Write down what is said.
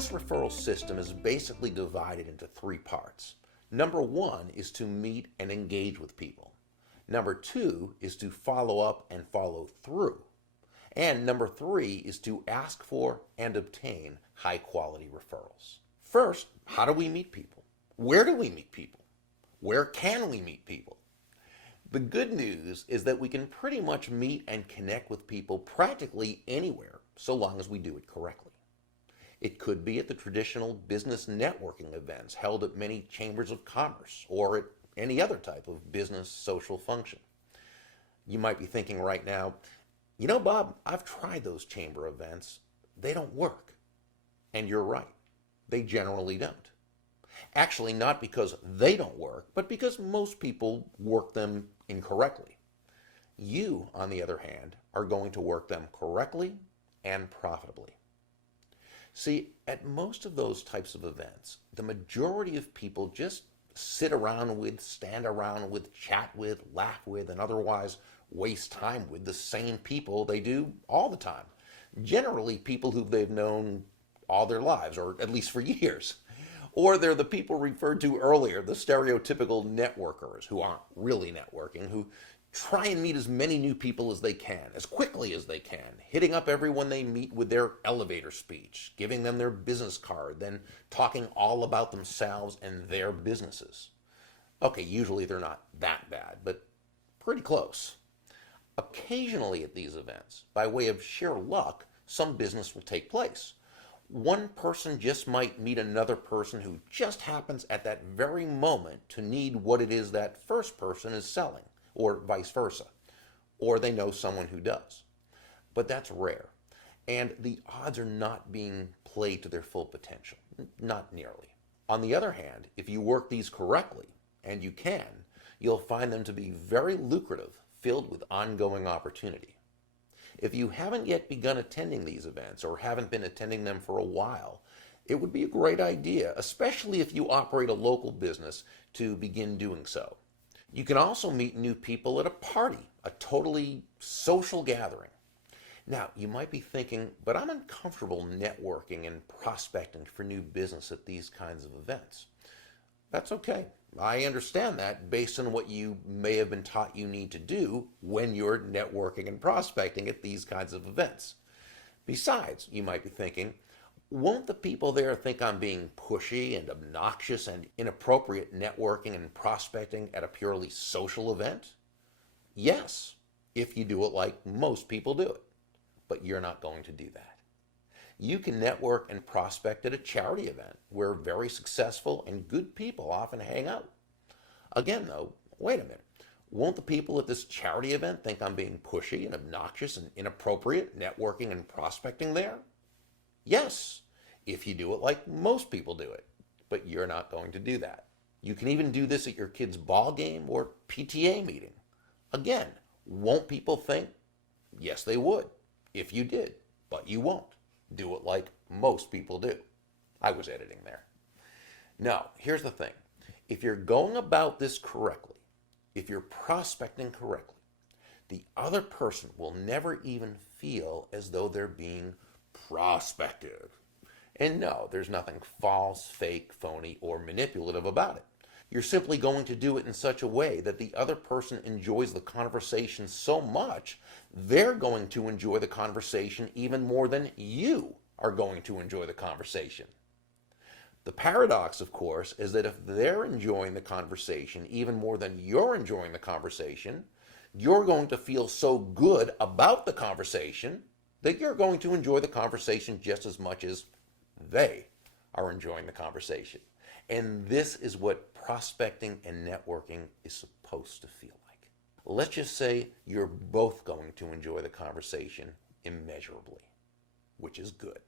business referral system is basically divided into three parts. Number one is to meet and engage with people. Number two is to follow up and follow through. And number three is to ask for and obtain high-quality referrals. First, how do we meet people? Where do we meet people? Where can we meet people? The good news is that we can pretty much meet and connect with people practically anywhere, so long as we do it correctly. It could be at the traditional business networking events held at many chambers of commerce or at any other type of business social function. You might be thinking right now, you know, Bob, I've tried those chamber events. They don't work. And you're right. They generally don't. Actually, not because they don't work, but because most people work them incorrectly. You, on the other hand, are going to work them correctly and profitably. See, at most of those types of events, the majority of people just sit around with, stand around with, chat with, laugh with, and otherwise waste time with the same people they do all the time. Generally, people who they've known all their lives, or at least for years. Or they're the people referred to earlier, the stereotypical networkers who aren't really networking, who try and meet as many new people as they can, as quickly as they can, hitting up everyone they meet with their elevator speech, giving them their business card, then talking all about themselves and their businesses. Okay, usually they're not that bad, but pretty close. Occasionally at these events, by way of sheer luck, some business will take place. One person just might meet another person who just happens at that very moment to need what it is that first person is selling, or vice versa. Or they know someone who does. But that's rare. And the odds are not being played to their full potential. Not nearly. On the other hand, if you work these correctly, and you can, you'll find them to be very lucrative, filled with ongoing opportunity. If you haven't yet begun attending these events or haven't been attending them for a while, it would be a great idea, especially if you operate a local business, to begin doing so. You can also meet new people at a party, a totally social gathering. Now, you might be thinking, but I'm uncomfortable networking and prospecting for new business at these kinds of events. That's okay. I understand that based on what you may have been taught you need to do when you're networking and prospecting at these kinds of events. Besides, you might be thinking, won't the people there think I'm being pushy and obnoxious and inappropriate networking and prospecting at a purely social event? Yes, if you do it like most people do it. But you're not going to do that. You can network and prospect at a charity event where very successful and good people often hang out. Again, though, wait a minute. Won't the people at this charity event think I'm being pushy and obnoxious and inappropriate networking and prospecting there? Yes, if you do it like most people do it. But you're not going to do that. You can even do this at your kid's ball game or PTA meeting. Again, won't people think? Yes, they would, if you did, but you won't. Do it like most people do. I was editing there. Now, here's the thing. If you're going about this correctly, if you're prospecting correctly, the other person will never even feel as though they're being prospective. And no, there's nothing false, fake, phony, or manipulative about it. You're simply going to do it in such a way that the other person enjoys the conversation so much, they're going to enjoy the conversation even more than you are going to enjoy the conversation. The paradox, of course, is that if they're enjoying the conversation even more than you're enjoying the conversation, you're going to feel so good about the conversation that you're going to enjoy the conversation just as much as they are enjoying the conversation. And this is what prospecting and networking is supposed to feel like. Let's just say you're both going to enjoy the conversation immeasurably, which is good.